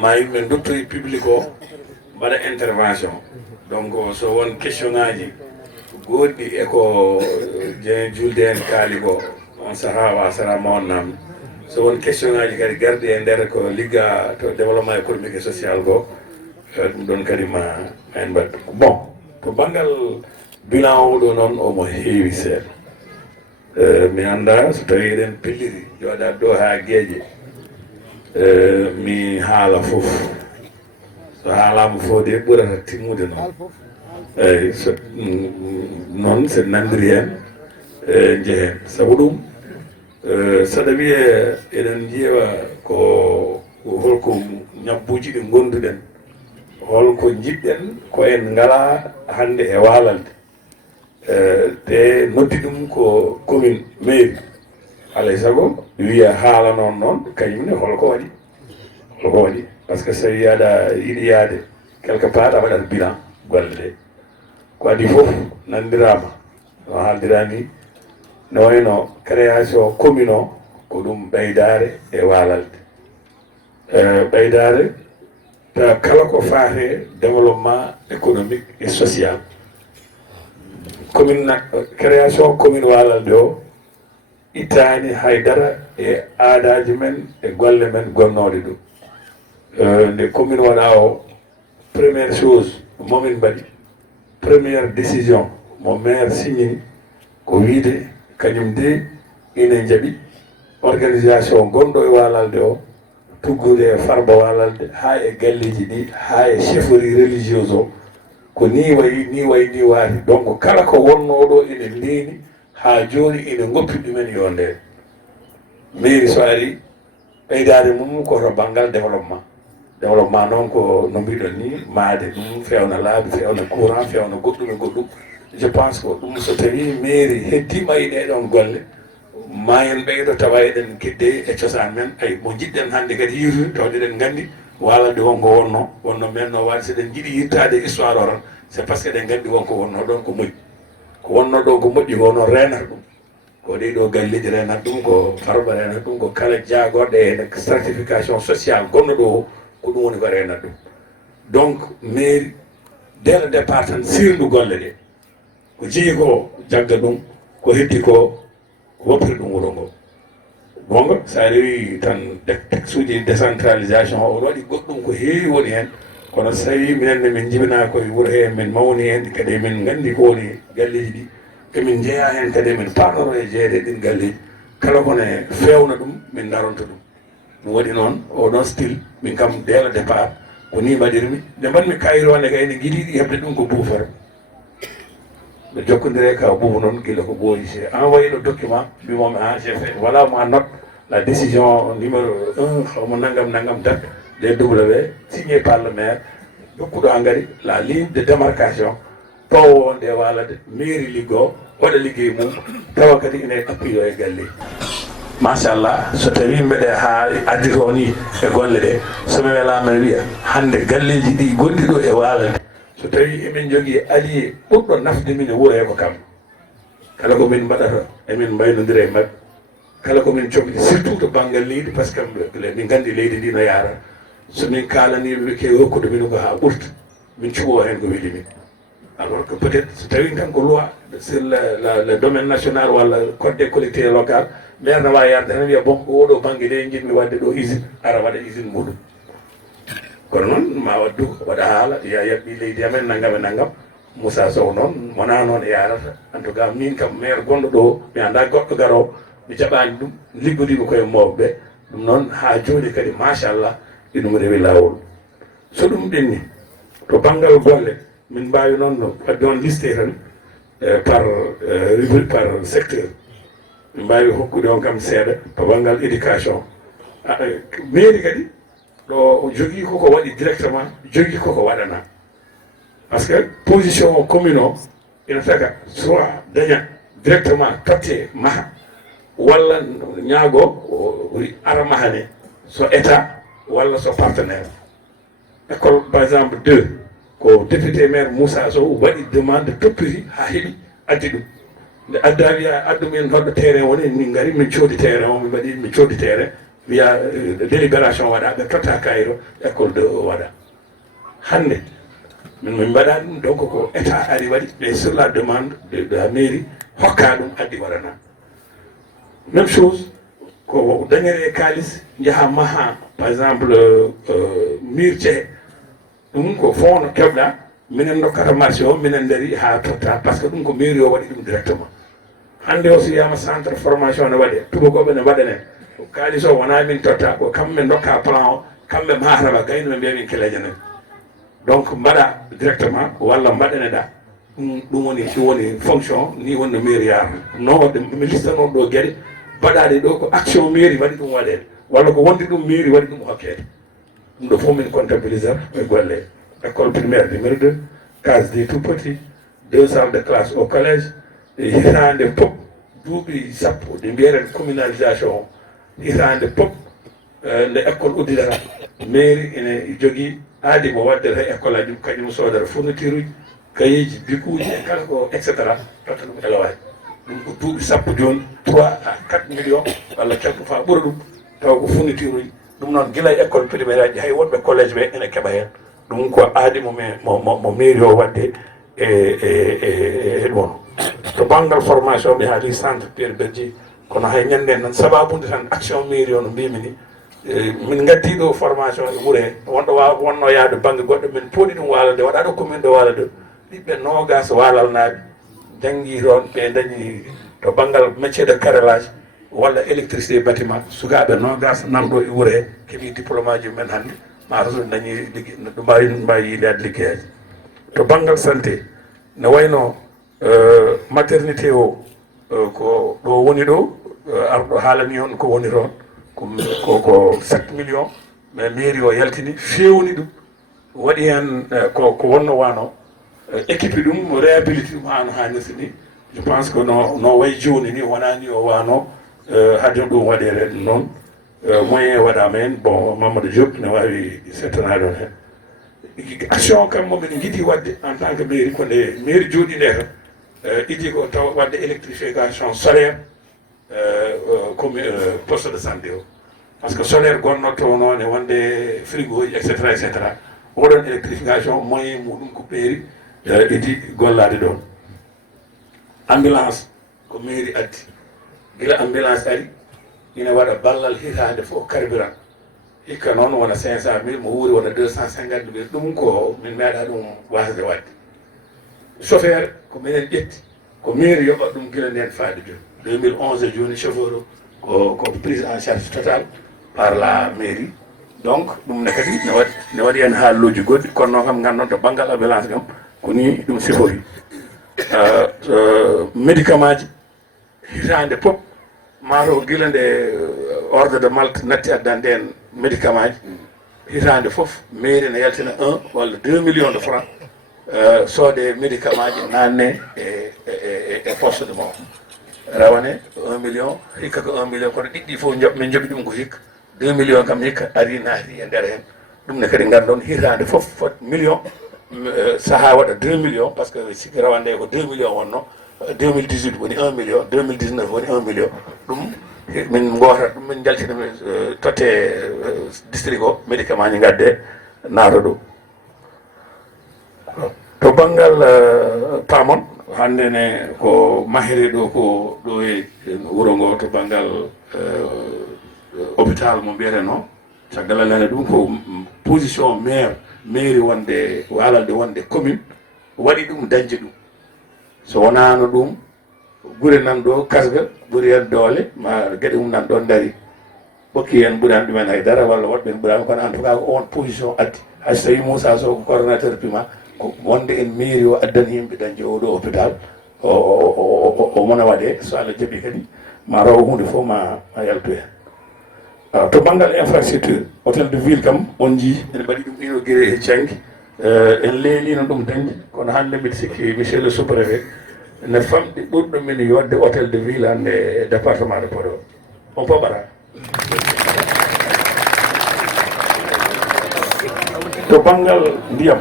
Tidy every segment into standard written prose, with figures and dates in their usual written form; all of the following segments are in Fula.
ma yimɓe duttoye public o mbaɗa intervention donc so won question ngaji goɗɗi eko Dieng Julde en kaali ko on saaha wasara mawonnami so won question ngaji kadi garɗi e nder ko ligga to développement économique et social ko ɗum ɗon kadi ma en mbaɗ bon to banggal bilan oɗo noon omo heewi seeɗa mi anda so tawi eɗen pelliri jooɗat ɗo ha gueeƴe mi haala fof so haalama fof de ɓurata timmude noon eyyi so noon sen nandiri hen jeehen saabu ɗum saɗa wiye eɗen ƴeewa ko holko ñabbuji ɗi gonduɗen holko jiɗɗen ko en ngala hande e waalalde te noddi ɗum ko commune mairie alay saago wiya haala noon noon kañumne holko waɗi par ce que so wi aɗa yiɗi yaade quelque part a waɗat bilan golle ɗe ko adi fof nandirama no haaldirani no wayno création commune o ko ɗum ɓeydare e waalalde ɓeydare ta kala ko faate développement économique et social commune création commune waalalde o ittani haydara e aadaji men e golle men gonnoɗe ɗum nde commune waɗa o première chose momin mbaɗi première décision mo maire signini ko wiide kañum de ina jaaɓi organisation gonɗo e waalalde o tuggude e farba waalalde ha e galleji ɗi ha e chefferie religieuse o ko ni wayi waati donc kala ko wonnoɗo ene leeni ha joni ina goppi ɗumen yo nden mairie so ari ɓeydade mum koto banggal développement noon ko no mbiɗon ni maade ɗum fewna laabi fewna courant fewna goɗɗum e goɗɗum je pense ko ɗum so tawi mairie heddima e ɗeɗon golle ma en ɓeydo tawa eɗen kedde e cosaan men ay mo jiɗɗen hannde kadi yirtude tawde eɗen nganndi waalalde wonko wonno men no waade so eɗen jiɗi yittade histoire o tan c'est parce que eɗen nganndi wonko wonno ɗon ko moƴƴi ko wonno ɗo ko moƴƴi ko no renata ɗum ko ɗeɗo galleji renata ɗum ko farba renata ɗum ko kala jaagoɗe e stratification sociale gonno ɗo ko ɗum woni ko renata ɗum donc mairie dès le départ tan sirndu golle ɗe ko jeeyi ko jagga ɗum ko heddi ko woppiri ɗum wuro ngo gonga sa rewi tan texte uji décentralisation o waɗi goɗɗum ko heewi woni hen kono so tawi minenne min jibina koye wuuro he min mawni hen kadi min gandi ko woni galleji ɗi emin jeeya hen kadi min partoro e jeeyede ɗin galleji kala kone fewna ɗum min daronta ɗum ɗum waɗi noon oɗon style min kam dès le départ ko ni mbaɗirmi nde mbanmi kayri wonde kayne jiiɗiɗi heɓde ɗum ko buufere ɓe jokkodire ka buubu noon gila ko ɓooyi c envoyé le document mbimomi j'ai fait voilà ma note la décision numéro 1 xawma nangam date DW signé par le maire dokkuɗo engari la ligne de démarcation towo nde walade mairie liggo waɗa liggey mum tawa kadi ene appuyo e galleji machallah so tawi mbeɗe ha addi to ni e golle ɗe somi welama wiya hande galleji ɗi gonɗi ɗo e walade so tawi emin jogui allié ɓurɗo nafde min e wuuro he ko kam kala komin mbaɗata emin mbaynodira e mabɓe kala komin cohli surtout to banggal leydi par ce que min gandi leydi ndi no yaara somin kalaniɓe ke hokkude min ko ha ɓurta min cuɓo hen ko weeli min alors que peut être so tawi tan ko loi sur le domaine national walla code des collectivités locales maire no wawi yarde tan wiya bon ko oɗo banggue nde jinmi wadde ɗo usine ara waɗa usine muɗum kono noon ma waddu waɗa haala ya yaɓɓi leydi amen naggam e naggam Moussa Sow noon wona noon e yarata en tout cas min kam maire gonɗo ɗo mi anda goɗɗo garowo mi jaɓani ɗum liggodimi koye mawɓe ɗum noon ha joni kadi machallah ɗum rewi lawol so ɗum ɗenni to banggal golle min mbawi noon no wadde on liste tan par secteur min mbawi hokkude on kam seeɗa to banggal éducation mairie kadi ɗo jogui koko waɗi directement jogui koko waɗana par ce que position commune o ina taka soit daña directement totte maha walla ñaago ara mahane so état walla so partenaire école par exemple 2 ko député maire Moussa Sow waɗi demande toppiti ha heeɓi addi ɗum nde adda wiya addumi en hoɗɗo terrain woni min gari min coodi terrain o min mbaɗi min coodi terrain wiya délibération waɗa ɓe totta kayito école de waɗa hande min mbaɗa ɗum donc ko état ari waɗi mais sur la demande de la mairie hokka ɗum addi waɗana même chose ko dañere kalis jaaha maha par exemple mur cehe ɗum ko fond no keɓɗa minen dokkata marché o minen daari ha totta par ce que ɗum ko mairie o waɗi ɗum directement hande o so wiyama centre formation ne waɗe tubakoɓe ne waɗanen kalis o wona min totta ko kamɓe dokka plan o kamɓe mahataba gayno ɓe mbiya min kelejanen donc mbaɗa directement walla mbaɗaneɗa ɗum woni fonction ni wonno mairie yarno non waɗde mi listanoon ɗo gueɗe mbaɗaɗe ɗo ko action mairie waɗi ɗum waɗede walla ko wondi ɗum mairie waɗi ɗum hokkede ɗum ɗo fof min comptabilisat e golle école primaire numéro 2 case des tout petits 2 salles de classe au collège hitande pop duuɓi sappo ɗe mbiyeten communalisation o hitande pop nde école uddidata mairie ene jogui aadi mo waddata école aji kañum soodata fourniture uji kayiji bikuji e kala ko et cetera totta ɗum élevage ɗum ko duuɓi sappo joni 3 à 4 millions walla quelque fois ɓuura ɗum taw ko fourniture uji ɗum noon guila e école primaire aji hay wonɓe collège ɓe ene keeɓa hen ɗum ko aadi mo mairie o wadde e ɗon to banggal formation ɓe haali centre Pierre Berdier kono hay ñande noon sababude tan action mairie o no mbimi ni min gaddi ɗo formation e wuuro he wonɗo wonno yaade banggue goɗɗo min pooɗi ɗum waalade waɗa ɗo commune de waalade ɓiɓɓe nogas waalalnaɓe janggui toon ɓe dañi to banggal métier de carrelage walla électricité bâtiment sukaɓe nogas nanɗo e wuuro he keeɓi diplôme aji men hannde mata so dañi ligguey ɗo mbawi yiilade liggueyaji to banggal santé ne wayno maternité o ko ɗo woni ɗo arɗo haalani on ko woni toon ko 7 millions mais mairie o yaltini fewni ɗum waɗi hen ko wonno wano équipe ɗum réhabilité ɗum hano hannirta ni je pense que no way joni ni wonani o wano hadde ɗum waɗere noon moyen waɗama hen bon Mamadou Diop ne wawi settanade on hen action kam momin jiiɗi wadde en tant que mairie ko nde mairie jooɗi nde tan idi ko taw wadde électrification solaire commune poste de santé o par ce que solaire gonno to noon e wonde frigo ji et cetera oɗon électrification moyen muɗum ko ɓeeri idi gollade ɗon ambulance ko mairie addi gila ambulance ari ina waɗa ballal hitande fof carburant hikka noon wona 500 000 mo wuuri wona 250 000 ɗum ko min meeɗa ɗum wasde wadde chauffeur ko minen ƴetti ko mairie yoɓat ɗum gila nden faade joni 2011 joni chauffeur o ko prise en charge totale par la mairie donc ɗum ne kadi ne waɗi hen haalluji goɗɗi kono noon kam gandon to banggal ambulance kam ko ni ɗum sifori médicament ji hitande pop mato gila nde ordre de Malte natti addande en médicament ji hitande foof mairie ne yaltina 1 walla 2 millions de francs soode médicament ji nanne e poste de mort rawane 1 million hikka ko 1 million kono ɗiɗɗi fof min jooɓi ɗum ko hikka 2 millions kam hikka ari naati e nder hen ɗum ne kadi gandon hitande foof fot million saaha waɗa 2 millions par ce que sikki rawande ko 2 millions wonno 2018 woni 1 million 2019 woni 1 million ɗum min goota ɗum min jaltina totte district o médicament ji gadde naato ɗo to banggal pamon hande ne ko mahiri ɗo ko ɗo e wuuro ngo to banggal hôpital mo mbiyeten o caggal alene ɗum ko position mairie wonde walalde wonde commune waɗi ɗum dañde ɗum so wonano ɗum ɓuuri nan ɗo kasga ɓuuri hen doole ma gueɗe mum nan ɗon daari ɓokki hen ɓuurani ɗumen haydara walla woɗɓe ɓuurani kono en tout cas ko on position addi hay so tawi Moussa Sow ko coordonnateur pima ko wonde en mairie o addani yimɓe dañde oɗo hôpital o mona waɗe so Allah jaaɓi kadi ma raw hunde fof ma yaltu hen to banggal infrastructure hôtel de ville kam on jii ene mbaɗi ɗum inauguré e Thiengue en leelino ɗum dañde kono hande mbiɗa sikki monsieur le sous-préfet ne famɗi ɓurɗo min yodde hôtel de ville hande e département de Podor on paɓata to banggal ndiyam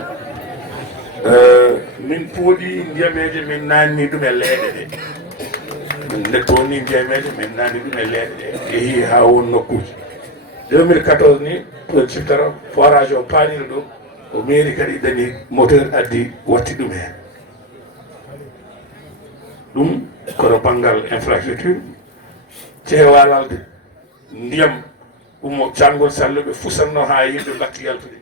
min pooɗi ndiyameje min nanni ɗum e leeɗe ɗe min nettoni ndiyameje min nanni ɗum e leeɗe ɗe yeehi ha won nokkuji 2014 ni ciftara forage o paanino ɗo o mairie kadi dañi moteur addi watti ɗum heen ɗum kono banggal infrastructure ceewalalde ndiyam ummo cangol salluɓe fusanno ha yimɓe mbatti yaltude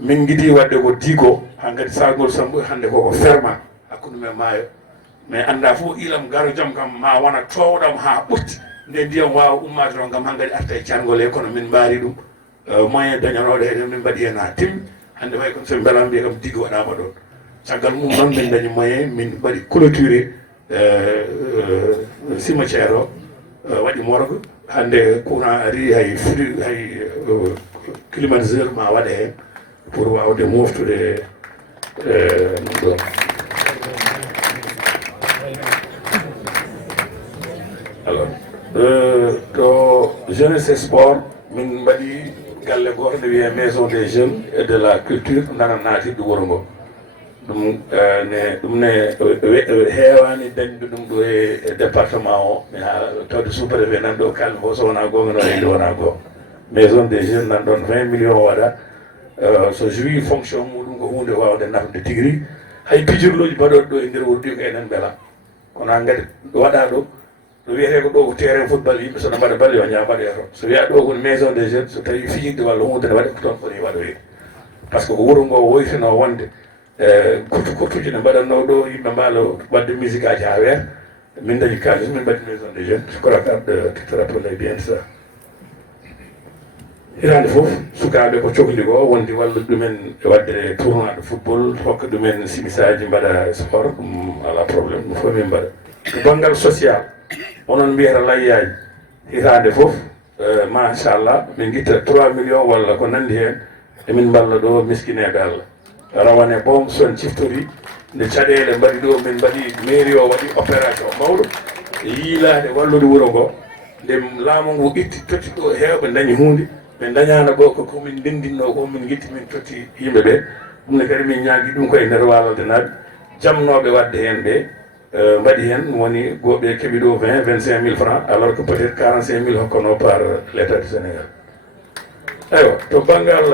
min gidi wadde ko digo ha gadi sagol sambu hande koko ferma hakkude men maayo mais anda fof ilam garo jaam kam ma wona towɗam ha ɓurti nde ndiyam wawa ummade ɗon gam ha gadi arta e cangol e kono min mbaari ɗum moyen dañanoɗo heɗen min mbaɗi hen ha timmi hande way kono soɓe mbelan mbiya kam digo waɗama ɗon caggal mum noon min dañi moyen min mbaɗi clôturé cimetiére o waɗi morgue hande courant ari hay fri hay climatiseur ma waɗe hen pour wawde moftude ɗum ɗon alors to jeunesse et sport min mbaɗi galle goto nde wiye maison des jeunes et de la culture nana naatiɗo wuro ngo ɗum ne heewani dañde ɗum ɗo e département o mi haala tawde sous préfet nan ɗo kalmi fof so wona gonga no heyde wona goo maison des jeunes nan ɗon 20 millions waɗa so joui fonction muɗum ko hunde wawde nafde tigui hay pijirloji mbaɗoɗo ɗo e nder wuro ɗi ko enen beela kono ha gadi waɗa ɗo ɗo wiyete ko ɗo ko terrain football yimɓe sono mbaɗa balle o ñaa mbaɗe to so wiya ɗo ko maison des jeunes so tawi fijirde walla hunde ne waɗe ko toon foti waɗoyde par ce que ko wuro ngo woytino wonde kurtuji ne mbaɗanno ɗo yimɓe mbaalo wadde musique aji ha weer min dañi kalis min mbaɗi maison des jeunes je crois que tu te rappelles bien ça hirande fof sukaɓe ko cohli ko wondi wallude ɗumen e wadde tournoi de football hokka ɗumen simisaji mbaɗa sport ɗum ala probléme ɗum fof min mbaɗa to banggal social onon mbiyata layyaji hirande fof machallah min guitta 3 millions walla ko nandi hen emin mballa ɗo miskineɓe Allah rawane boom son ciftori nde caɗele mbaɗi ɗo min mbaɗi mairie o waɗi opération mawɗo e yiilade wallude wuuro ngo nde laamu ngu itti totti ɗo heewɓe dañi hunde ɓe dañano ɗo ko komin ndendinno ko min guitti min totti yimɓe ɓe ɗum ne kadi min ñaagui ɗum koye nder walalde naaɓe jamnoɓe wadde hen ɓe mbaɗi hen woni goɓe keeɓi ɗo 20-25 000 francs alors que peut être 45 000 hokkono par l' état du sénégal eywa to banggal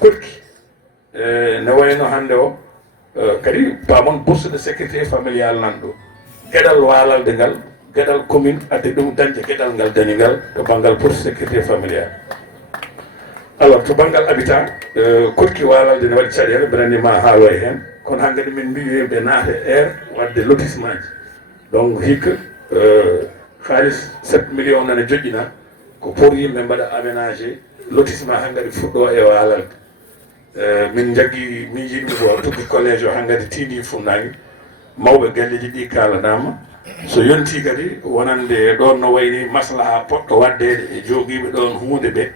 kokki ne wayno hande o kadi pamon bourse de sécurité familial nan ɗo gueɗal walalde ngal gueɗal commune adde ɗum dañde gueɗal ngal dañi ngal to banggal bourse sécurité familial alors to banggal habitat korki walalde ne waɗi caɗele mbeɗa ma haalo e hen kono ha kadi min mbi yimɓe naata air wadde lotissement ji donc hikka halis 7 millions nane joƴƴina ko pour yimɓe mbaɗa aménagé lotissement ha kadi fuɗɗo e walalde min jaggui min jiɗmi ko tuggi collége o hankkadi tiiɗi funnaki mawɓe galleji ɗi kalanama so yonti kadi wonande ɗon no wayni maslaha poɗɗo waddede e joguiɓe ɗon hunde ɓe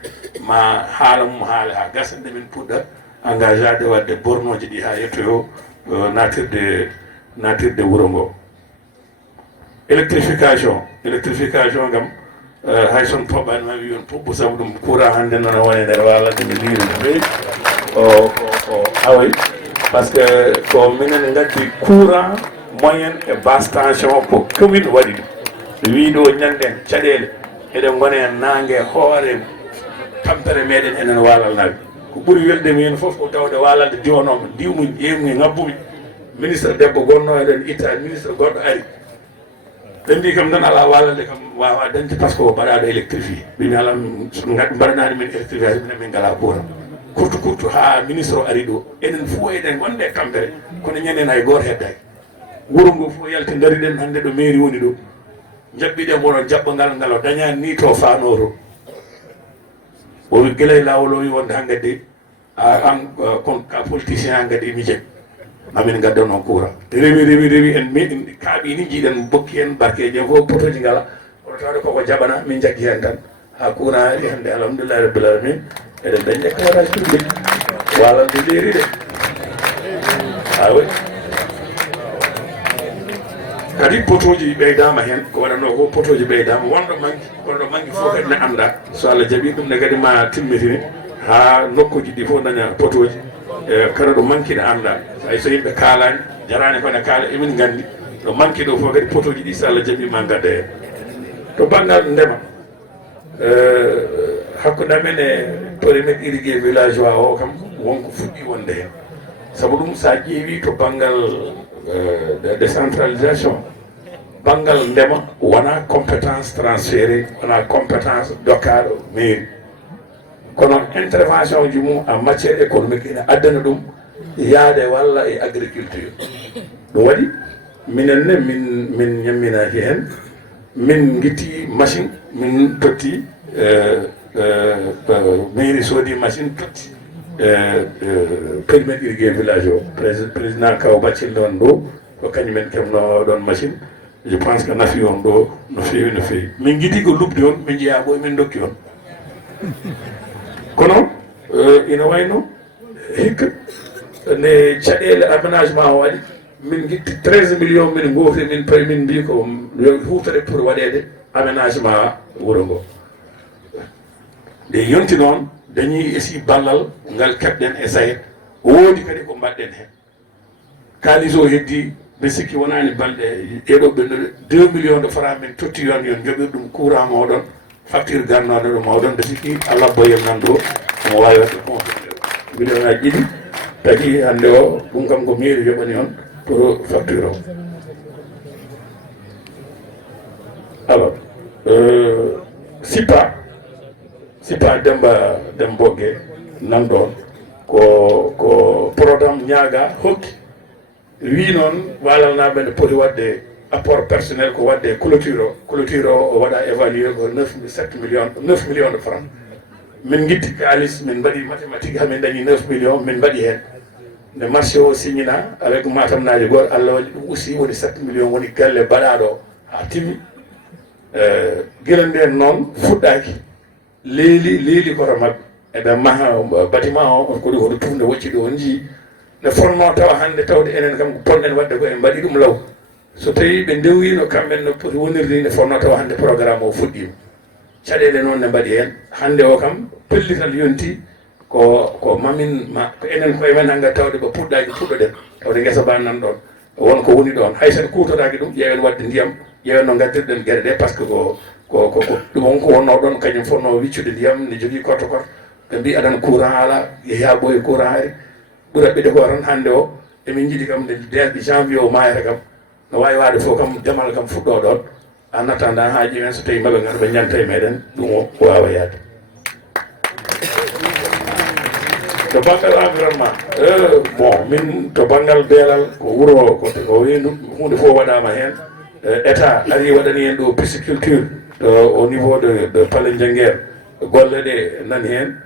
ma haala mum haala ha gasa nde min puɗɗa engagé ade wadde bornoji ɗi ha yettoyo natirde wuuro ngo électrification kam hay son poɓani ma wi on puɓɓu saabu ɗum courant hande noon woni nder walade mi liiri no fewi o awoy par ce que ko minen gaddi courant moyen e basse tension ko commune waɗi ɗum wiiɗo ñanden caɗele eɗen gona hen nangue hoore tampere meɗen enen walal naɓe ko ɓuuri weldemi hen foof ko tawde walalde diwonoɓe diwmuñ ƴeewmuñ ngabbuɓe ministre debbo gonno eɗen itta ministre goɗɗo ari ɓe mbi kam tan ala walalde kam wawa dañde par ce que o mbaɗaɗo électrifié mbimi ala mbaɗanani min électrifié minen min ngala courant kurtu ha ministre o ari ɗo enen fo eɗen wonde e tampere kono ñanden hay goto heddaki wuuro ngo fof yalti dariɗen hande ɗo mairie woni ɗo jabɓiɗen wono jaɓɓogal ngal o dañani ni to fanoro o wi guila e lawol o wi wonde hankkadi an kon ka politicien hankkadi mi jaɓi mamin gadda noon courant rewi en kaaɓi ni jiiɗen bokki hen barkeji en fof potoji ngala oɗo tawde koko jaɓana min jaggi hen tan ha courant ari hande alhamdulillah rabbil alamin eɗen dañi éclairage public walalde leeri de awi kadi potoji ɓeydama hen ko waɗanno ko potoji ɓeydama wonɗo manqui fof kadi ne anda so Allah jaaɓi ɗum ne kadi ma timmitini ha nokkuji ɗi fof daña potoji kala ɗo manqui ne anda hay so yimɓe kalani jarani kone kaala emin gandi ɗo manqui ɗo fof kadi potoji ɗi so Allah jaaɓi ma gadda hen to banggal ndema hakkude amen e périmètre irrigué villageois o kam wonko fuɗɗi wonde hen sabu ɗum sa ƴeewi to banggal décentralisation banggal ndema wona compétence transféré wona compétence dokkaɗo mairie kono intervention ji mum en matière économique ene addana ɗum yaade walla e agriculture ɗum waɗi minenne min ñamminaki hen min guitti machine min totti mairie soodi machine totti périmètre irrigué village o président kaw baccille on ɗo ko kañumen kemno ɗon machine je pense que nafi on ɗo no fewi no fewi min guiɗi ko lubde on min jeeya ɓoye min dokki on kono ina wayno hikka nde caɗele aménagement o waɗi min guitti 13 millions min gooti min payi min mbi ko huftore pour waɗede aménagement wuuro ngo nde yonti noon dañi esi ballal ngal keɓɗen e SAED woodi kadi ko mbaɗɗen hen kalis o heddi mi sikki wonani balɗe ɗeɗo ɓennuɗe 2 millions de francs min totti yon joɓir ɗum courant moɗon facture garnoɗo ɗo mawɗon nde sikki Allah boyem nan ɗo omo wawi wadde confirmé million ngaji ɗiɗi tagi hande o ɗum kam ko mairie yoɓani on pour facture o alors sipa demba dembogge nan ɗon ko programme ñaaga hokki wi noon walalnaɓe nde poti wadde apport personnel ko wadde clôture o waɗa évalué ko 9 millions de francs min guitti kalis min mbaɗi mathématique hamin dañi 9 millions min mbaɗi hen nde marché o signina avec matam naji goto Allah waɗi ɗum aussi woni 7 millions woni galle baɗaɗo ha timmi guila nden noon fuɗɗaki leeli koto mabɓe eɓe maha bâtiment o on koɗi hoto tufde wocci ɗo on jii nde fonno tawa hande tawde enen kam ko ponɗen wadde ko en mbaɗi ɗum law so tawi ɓe ndewino kamɓen no poti wonirde nde fonno tawa hande programme o fuɗɗima caɗele noon ne mbaɗi hen hande o kam pellital yonti ko mamin ko enen koye men hanga tawde ɓe puɗɗaki puɗɗoɗen tawde guesa ba nan ɗon won ko woni ɗon hay sen kutotaki ɗum ƴeewen wadde ndiyam ƴeewen no gaddirɗen gueɗe ɗe par ce que ko ɗum on ko wonno ɗon kañum fonno wiccude ndiyam ne jogui korto korto ɓe mbi aɗana courant ala yeeya ɓoye courant ari ɓuura ɓiɗe ko tan hande o emin jiiɗi kam nde desde janvier o mayata kam no wawi wade fof kam demal kam fuɗɗo ɗon en attendant ha ƴimen so tawi maɓe gara ɓe ñanta e meɗen ɗum o wawa yaade to banggal environnement bon min to banggal beelal ko wuuro ko wendu hunde fof waɗama hen état ari waɗani hen ɗo pisciculture au niveau de Palais Dienguer golle ɗe nani hen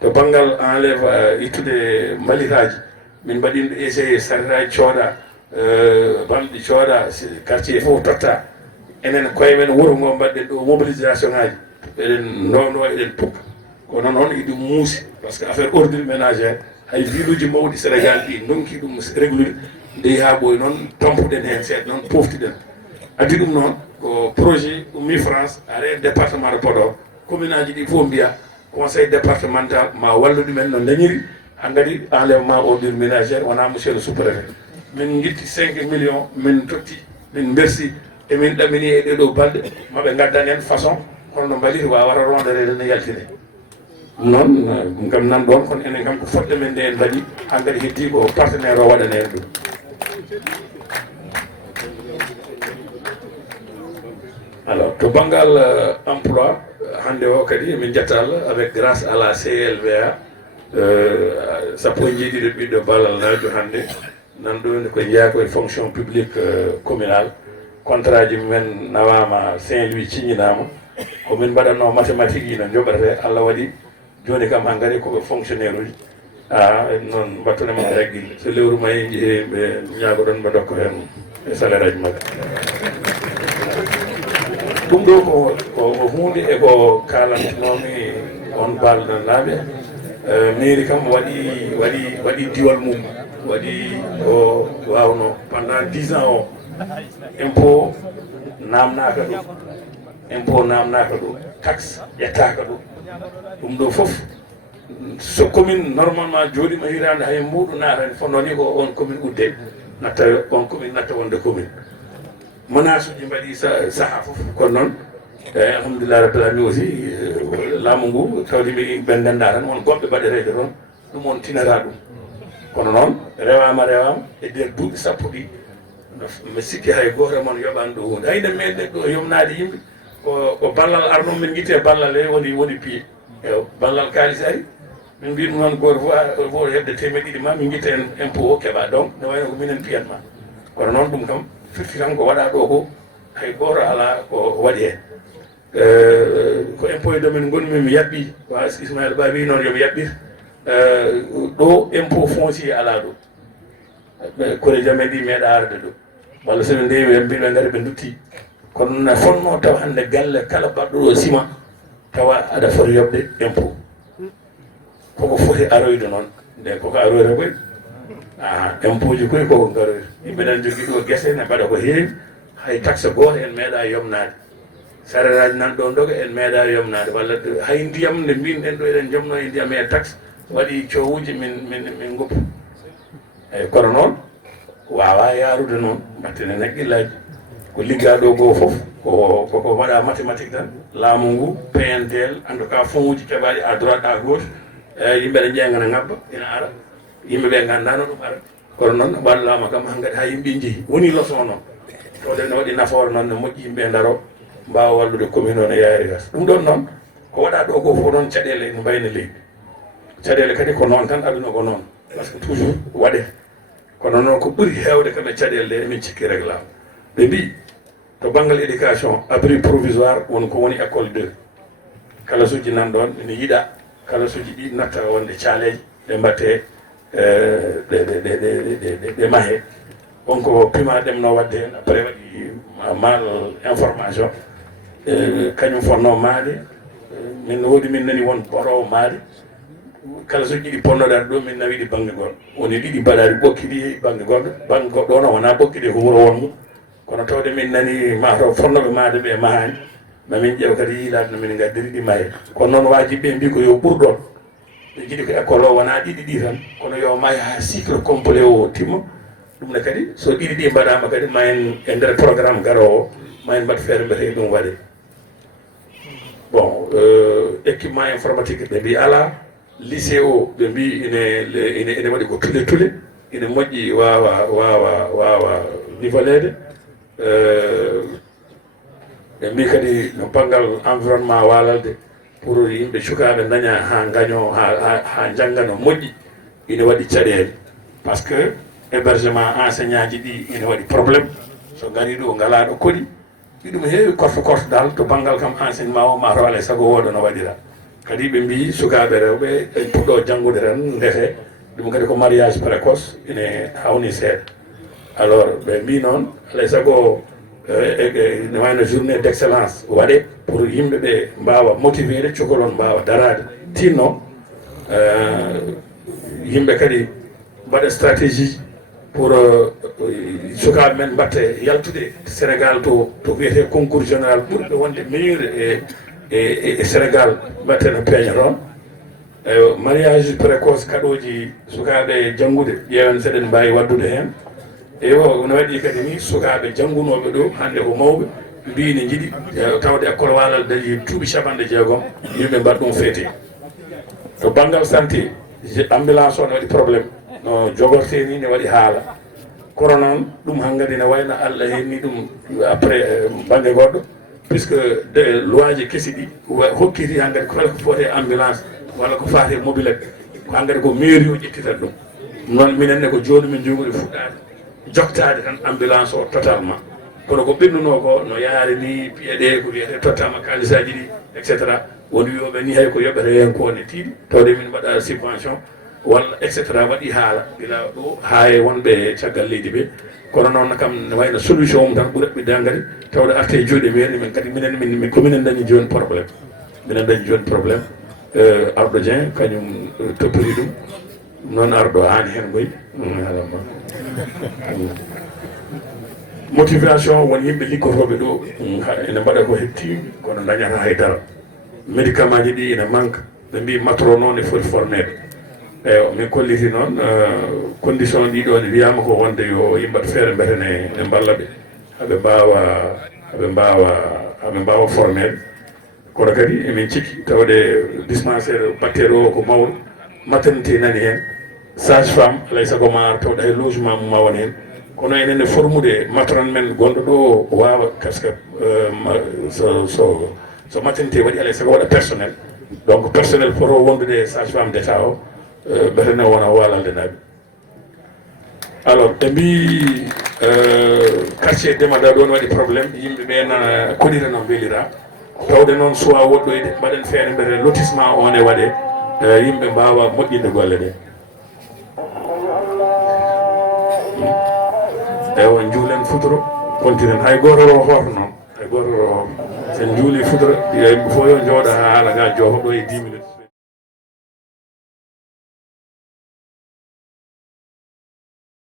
to banggal enlève ittude mbalitaji min mbaɗino essayé sariraji cooɗa bamɗi cooɗa quartier fof totta enen koye men wuuro ngo mbaɗɗen ɗo mobilisation ngaji eɗen ndowno eɗen puppa kono noon iɗum muusi par ce que affaire ordure ménagère hay ville uji mawɗi Sénégal ɗi donki ɗum régulier ndeyi ha ɓoyi noon tampuɗen hen seeɗa noon poftiɗen addi ɗum noon ko projet ummi France are département de Podor commune aji ɗi fof mbiya conseil départemental ma wallu ɗumen no dañiri hankkadi enlèvement ordure ménagère wona monsieur le sous-préfet min guitti 5 millions min totti min bersi emin ɗamini e ɗeɗo balɗe maɓe gaddan en façon holno mbaliri wawata ronderede no yaltire noon ɗum kam nan ɗon kono enen kam ko fodde men nde en mbaɗi hankkadi heddi ko partenaire o waɗane en ɗum alors to banggal emploi hande o kadi min jetta Allah avec grâce à la CLVA sappo e jeeɗiɗo ɓiɗɗo ballal najo hande nan ɗo ko jeeya koye fonction publique communale contrat ji men nawama Saint-Louis ciññinama komin mbaɗatno mathématique yi no joɓrete Allah waɗi joni kam ha gaari koɓe fonctionnaire uji noon mbattonema réguille so lewru mayi jeehi ɓe ñagoɗon ɓe dokka hen e salaire aji mabɓe ɗum ɗo ko hunde eko kalantinomi on balɗanaɓe mairie kam waɗi diwal mum waɗi o wawno pendant 10 ans o impôt namnaka ɗum taxe ƴettaka ɗum ɗo foof so commune normalement jooɗima hirande hay mbuɗu natani fonno ni ko on commune udde natta on commune natta wonde commune menace uji mbaɗi saaha foof kono noon eyyi alhamdulillah rabbil alamin aussi laamu ngu tawde ɓe ganda tan on goɓɓe mbaɗereede toon ɗum on tinata ɗum kono noon rewama e nder duuɓi sappo ɗi mi sikki hay goto mon yoɓani ɗo hunde hayde meɗen ɗo yomnade yimɓe ko ballal arno min guite ballal woni piye eyo ballal kalis ari min mbi ɗum noon goto fof hebde temedde ɗiɗi ma min guitte en impôt o keeɓa donc ne wayno ko minen piyanma kono noon ɗum kam firti tan ko waɗa ɗo ko hay goto ala ko waɗi hen ko impôt domaine gonmi mi yaɓɓi wa Ismaïla Ba wi noon yomi yaɓɓir ɗo impôt foncier ala ɗo kore jamen ɗi meeɗa arde ɗo walla soɓe ndewi mbiɓe ngari ɓe dutti kono no fonno taw hande galle kala baɗɗo ɗo ciment tawa aɗa foti yoɓde impôt koko foti aroyde noon nde koko aroyre koy impôt ji koy koko garoyre yimɓe nan jogui ɗo guese ne mbaɗa ko heewi hay taxe goto en meeɗa yomnade sareraji nan ɗo doga en meeɗa yomnade walla hay ndiyam nde mbinɗen ɗo eɗen jomno e ndiyam e taxe waɗi cowuji min goppu eyyi kono noon wawa yarude noon battene nagguillaji ko liggaɗo goo foof koko waɗa mathématique tan laamu ngu PNDL en tout cas fonds uji keɓaɗi à droite à gauche yimɓe ɗe ƴeengana ngabba ina ara yimɓeɓe gandano ɗum ara kono noon wallama kam hankkadi ha yimɓe jeehi woni leçon noon tawde ne waɗi nafoore noon ne moƴƴi yimɓe daro mbawa wallude commune o no yaari gas ɗum ɗon noon ko waɗa ɗo ko fof noon caɗele no mbayno leydi caɗele kadi ko noon tan aduna ko noon par ce que toujours waɗe kono noon ko ɓuuri hewde kam e caɗele ɗe min cikki réglame ɓe mbi to banggal éducation abri provisoire woni ko woni école 2 kala suji nan ɗon ene yiiɗa kala suji ɗi natta wonde caaleji ɗe mbatte ɗe maahe wonko pima ɗemno wadde hen après waɗi mal information kañum fonno maade min woodi min nani won borowo maade kala so ɗiɗi ponnoɗaɗe ɗo min nawi ɗi banggue goɗɗo woni ɗiɗi mbaɗaɗi ɓokki ɗi banggue goɗɗo banggue goɗɗo ono wona ɓokki ɗi ko wuuro wonmo kono tawde min nani mataw fonnoɓe maade ɓe mahani mamin ƴeew kadi yiilade no min gaddiri ɗi maahe kono noon wajiɓe mbi ko yo ɓurɗon ɓe jiiɗi ko école o wona ɗiɗi ɗi tan kono yo maahe ha cycle complet o timma ɗum ne kadi so ɗiɗi ɗi mbaɗama kadi ma en e nder programme garowo ma en mbat feere mbete ɗum waɗe bon équipement informatique ɓe mbi ala lycée o ɓe mbi ene waɗi ko tule ene moƴƴi wawa nivelede ɓe mbi kadi no banggal environnement walalde pour yimɓe cukaɓe daña ha gaño ha janggano moƴƴi ine waɗi caɗele par ce que hébergement enseignant ji ɗi ine waɗi probléme so gari ɗo ngalaɗo koɗi ɗiɗum heewi korto dal to banggal kam enseignement o mataw alay saago woɗo no waɗira kadi ɓe mbi sukaɓe rewɓe en puɗɗo janggude tan ndete ɗum kadi ko mariage précoce ine hawni seeɗa alors ɓe mbi noon alay saago ne wayno journée d' excellence waɗe pour yimɓeɓe mbawa motivede cukalon mbawa darade tinno yimɓe kadi mbaɗa stratégie pour sukaɓe men mbatte yaltude Sénégal to wiyete concours général ɓurɓe wonde meilleur e Sénégal mbatte no peeña toon mariage précoce kaɗoji sukaɓe janggude ƴeewen seɗen mbawi waddude hen eyo no waɗi kadi ni sukaɓe janggunoɓe ɗo hande ko mawɓe mbi ne jiiɗi tawde école walal dañi duuɓi 60 yimɓe mbaɗ ɗum feete to banggal santé ambulance o ne waɗi probléme no jogorte ni ne waɗi haala kono noon ɗum hankkadi ne wayno Allah henni ɗum après banggue goɗɗo puisque de loi ji kesi ɗi hokkiti hankkadi ko foti ambulance walla ko fati mobilette ko hankkadi ko mairie o ƴettitat ɗum noon minenne ko joni min joguɗe fuɗɗade joktade tan ambulance o totalement kono ko ɓennuno ko no yaari ni piyeɗe ko wiyete tottama kalisaji ɗi et cetera woni wiyoɓe ni hay ko yoɓete hen ko ne tiiɗi tawde min mbaɗa subvention walla et cetera waɗi haala gila ɗo ha e wonɓe caggal leydi ɓe kono noon kam ne wayno solution mum tan ɓuuraɓe dangari tawde arte juuɗe mairie men kadi minen kominen dañi joni probléme minen dañi joni probléme Ardo Dieng kañum toppiri ɗum noon arɗo hani hen goyi motivation won yimɓe liggotoɓe ɗo ene mbaɗa ko hetti kono dañata haydara médicament ji ɗi ene manque ɓe mbi matro noon e foti formede eyo min kolliti noon condition ɗiɗo ne wiyama ko wonde yo yimɓat feere mbete ne mballa ɓe haɓe mbawa ɓe mbawa formel kono kadi emin cikki tawde dispensaire bactérie o ko mawɗo maternité nani hen sage femme alay saago ma tawɗa e logement mum ma won hen kono enenne formude matron men gonɗo ɗo wawa par ce que so maternité waɗi alay saago waɗa personnel donc personnel poto wondude sage femme d' état o ɓetene wona walalde naaɓe alors ɓe mbi quartier ndemaɗa ɗon waɗi probléme yimɓeɓe na koɗira no beelira tawde noon suwa woɗɗoyde mbaɗen feere mbete lotissement on e waɗe yimɓe mbawa moƴƴinde golle ɗe ewa juulen futuro kontiren hay goto ro hoto noon hay goto ro hoto sen juuli futuro yimɓe fof yo jooɗo ha haala ga joofa ɗo e 10 minutes